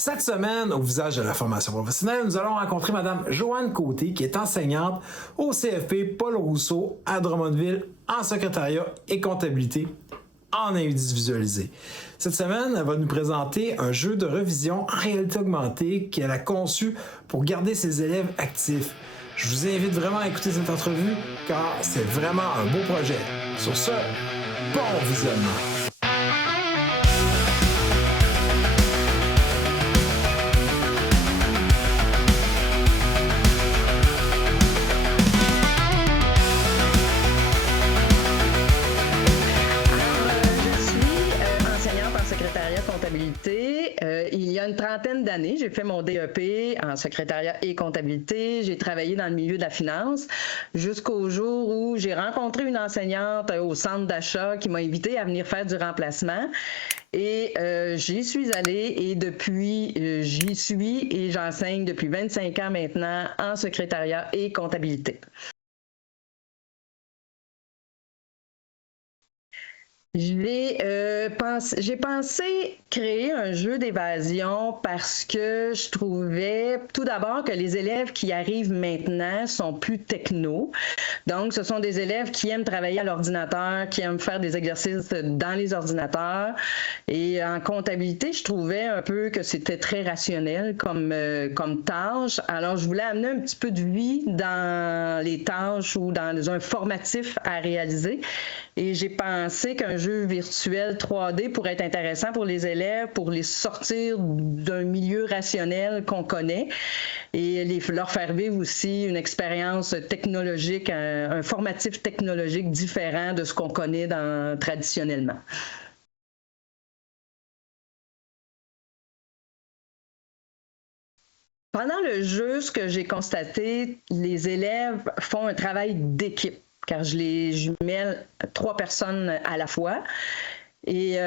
Cette semaine, au visage de la formation professionnelle, nous allons rencontrer Mme Joanne Côté, qui est enseignante au CFP Paul Rousseau à Drummondville en secrétariat et comptabilité en individualisé. Cette semaine, elle va nous présenter un jeu de revision en réalité augmentée qu'elle a conçu pour garder ses élèves actifs. Je vous invite vraiment à écouter cette entrevue car c'est vraiment un beau projet. Sur ce, bon visionnement! Il y a une trentaine d'années, j'ai fait mon DEP en secrétariat et comptabilité. J'ai travaillé dans le milieu de la finance jusqu'au jour où j'ai rencontré une enseignante au centre d'achat qui m'a invitée à venir faire du remplacement. Et j'y suis allée et depuis, j'y suis et j'enseigne depuis 25 ans maintenant en secrétariat et comptabilité. J'ai pensé créer un jeu d'évasion parce que je trouvais tout d'abord que les élèves qui arrivent maintenant sont plus techno. Donc, ce sont des élèves qui aiment travailler à l'ordinateur, qui aiment faire des exercices dans les ordinateurs. Et en comptabilité, je trouvais un peu que c'était très rationnel comme tâche. Alors, je voulais amener un petit peu de vie dans les tâches ou dans un formatif à réaliser. Et j'ai pensé qu'un jeu virtuel 3D pourrait être intéressant pour les élèves, pour les sortir d'un milieu rationnel qu'on connaît et leur faire vivre aussi une expérience technologique, un formatif technologique différent de ce qu'on connaît traditionnellement. Pendant le jeu, ce que j'ai constaté, les élèves font un travail d'équipe, car je les jumelle 3 personnes à la fois. Et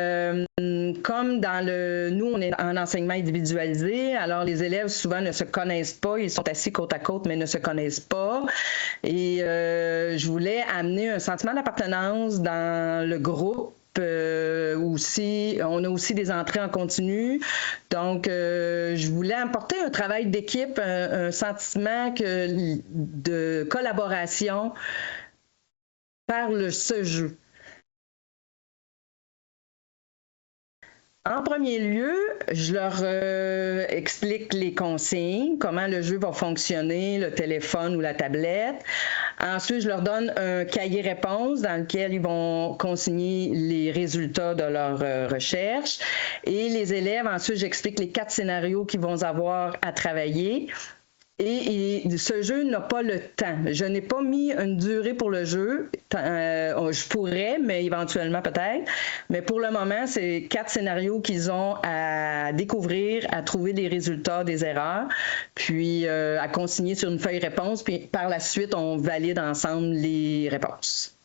comme nous, on est en enseignement individualisé, alors les élèves souvent ne se connaissent pas, ils sont assis côte à côte, mais ne se connaissent pas. Et je voulais amener un sentiment d'appartenance dans le groupe. On a aussi des entrées en continu. Donc, je voulais apporter un travail d'équipe, un sentiment de collaboration par ce jeu. En premier lieu, je leur explique les consignes, comment le jeu va fonctionner, le téléphone ou la tablette. Ensuite, je leur donne un cahier réponse dans lequel ils vont consigner les résultats de leur recherche. Et les élèves, ensuite, j'explique les 4 scénarios qu'ils vont avoir à travailler. Et ce jeu n'a pas le temps. Je n'ai pas mis une durée pour le jeu. Je pourrais, mais éventuellement peut-être. Mais pour le moment, c'est 4 scénarios qu'ils ont à découvrir, à trouver des résultats, des erreurs, puis à consigner sur une feuille réponse. Puis par la suite, on valide ensemble les réponses.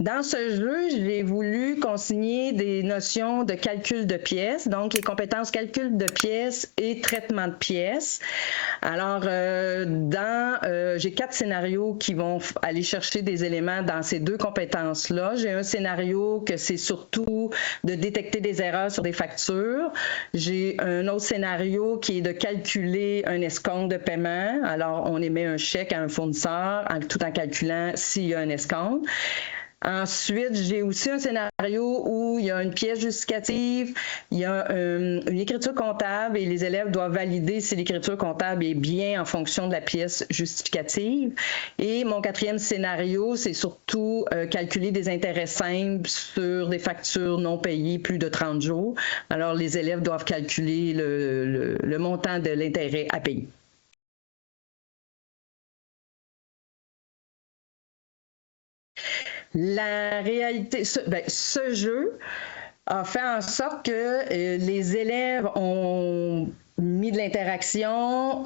Dans ce jeu, j'ai voulu consigner des notions de calcul de pièces, donc les compétences calcul de pièces et traitement de pièces. Alors, j'ai 4 scénarios qui vont aller chercher des éléments dans ces 2 compétences-là. J'ai un scénario que c'est surtout de détecter des erreurs sur des factures. J'ai un autre scénario qui est de calculer un escompte de paiement. Alors, on émet un chèque à un fournisseur tout en calculant s'il y a un escompte. Ensuite, j'ai aussi un scénario où il y a une pièce justificative, il y a une écriture comptable et les élèves doivent valider si l'écriture comptable est bien en fonction de la pièce justificative. Et mon 4e scénario, c'est surtout calculer des intérêts simples sur des factures non payées plus de 30 jours. Alors, les élèves doivent calculer le montant de l'intérêt à payer. La réalité, ce jeu a fait en sorte que les élèves ont mis de l'interaction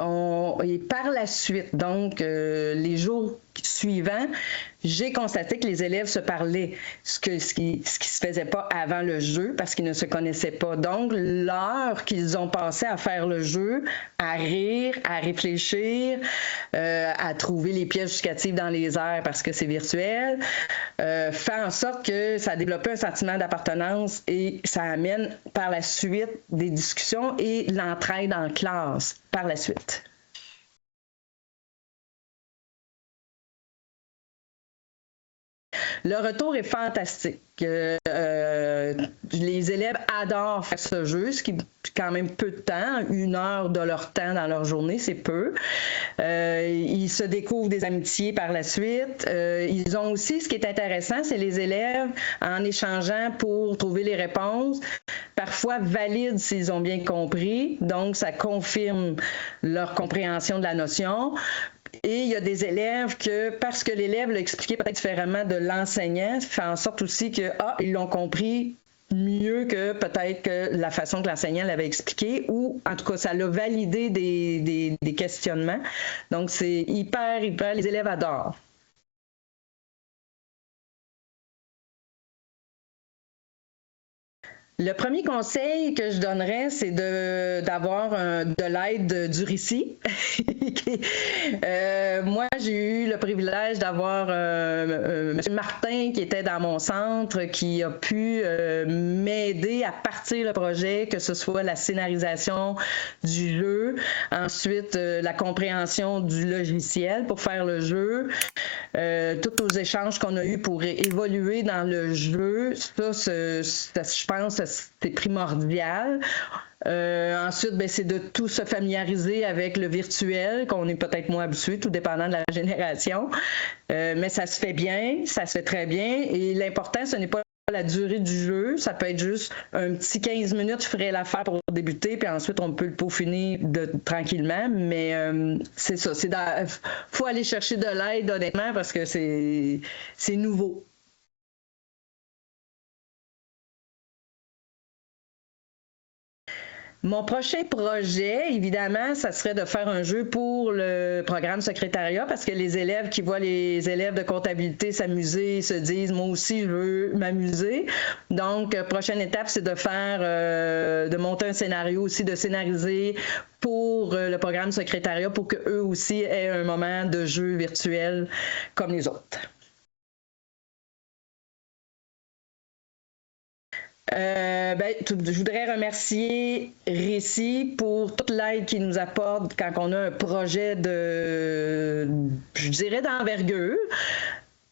et par la suite, donc les jours suivants, j'ai constaté que les élèves se parlaient, ce qui se faisait pas avant le jeu parce qu'ils ne se connaissaient pas. Donc, l'heure qu'ils ont passé à faire le jeu, à rire, à réfléchir, à trouver les pièges justificatifs dans les airs parce que c'est virtuel, fait en sorte que ça a développé un sentiment d'appartenance et ça amène par la suite des discussions et l'entraide en classe par la suite. Le retour est fantastique. Les élèves adorent faire ce jeu, ce qui est quand même peu de temps, 1 heure de leur temps dans leur journée, c'est peu. Ils se découvrent des amitiés par la suite. Ils ont aussi, ce qui est intéressant, c'est les élèves, en échangeant pour trouver les réponses, parfois valident s'ils ont bien compris, donc ça confirme leur compréhension de la notion. Et il y a des élèves que, parce que l'élève l'a expliqué peut-être différemment de l'enseignant, ça fait en sorte aussi que, ils l'ont compris mieux que peut-être que la façon que l'enseignant l'avait expliqué, ou en tout cas, ça l'a validé des questionnements. Donc, c'est hyper, les élèves adorent. Le premier conseil que je donnerais, c'est d'avoir de l'aide du récit. Moi, j'ai eu le privilège d'avoir M. Martin qui était dans mon centre, qui a pu m'aider à partir le projet, que ce soit la scénarisation du jeu, ensuite la compréhension du logiciel pour faire le jeu, tous nos échanges qu'on a eus pour évoluer dans le jeu. Ça, je pense, c'est primordial. Ensuite, c'est de tout se familiariser avec le virtuel, qu'on est peut-être moins habitué, tout dépendant de la génération. Mais ça se fait bien, ça se fait très bien. Et l'important, ce n'est pas la durée du jeu. Ça peut être juste un petit 15 minutes, je ferais l'affaire pour débuter, puis ensuite, on peut le peaufiner tranquillement. Mais c'est ça. Faut aller chercher de l'aide, honnêtement, parce que c'est nouveau. Mon prochain projet, évidemment, ça serait de faire un jeu pour le programme secrétariat parce que les élèves qui voient les élèves de comptabilité s'amuser se disent « moi aussi, je veux m'amuser ». Donc, prochaine étape, c'est de monter un scénario aussi, de scénariser pour le programme secrétariat pour qu'eux aussi aient un moment de jeu virtuel comme les autres. Je voudrais remercier Récit pour toute l'aide qu'il nous apporte quand on a un projet je dirais, d'envergure.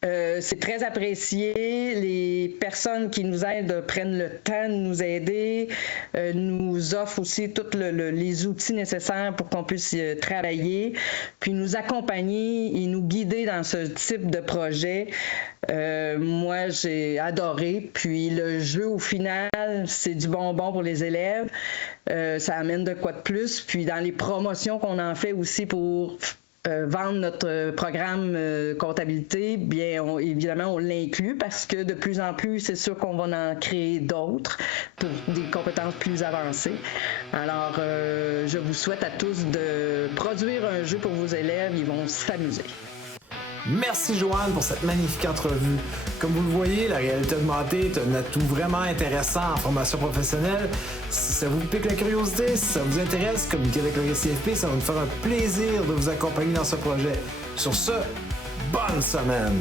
C'est très apprécié. Les personnes qui nous aident prennent le temps de nous aider, nous offrent aussi tous les outils nécessaires pour qu'on puisse travailler, puis nous accompagner et nous guider dans ce type de projet. Moi, j'ai adoré. Puis le jeu, au final, c'est du bonbon pour les élèves. Ça amène de quoi de plus. Puis dans les promotions qu'on en fait aussi pour vendre notre programme comptabilité, bien évidemment on l'inclut parce que de plus en plus c'est sûr qu'on va en créer d'autres pour des compétences plus avancées. Alors je vous souhaite à tous de produire un jeu pour vos élèves, ils vont s'amuser. Merci Joanne pour cette magnifique entrevue. Comme vous le voyez, la réalité augmentée est un atout vraiment intéressant en formation professionnelle. Si ça vous pique la curiosité, si ça vous intéresse, communiquez avec le CFP, ça va nous faire un plaisir de vous accompagner dans ce projet. Sur ce, bonne semaine!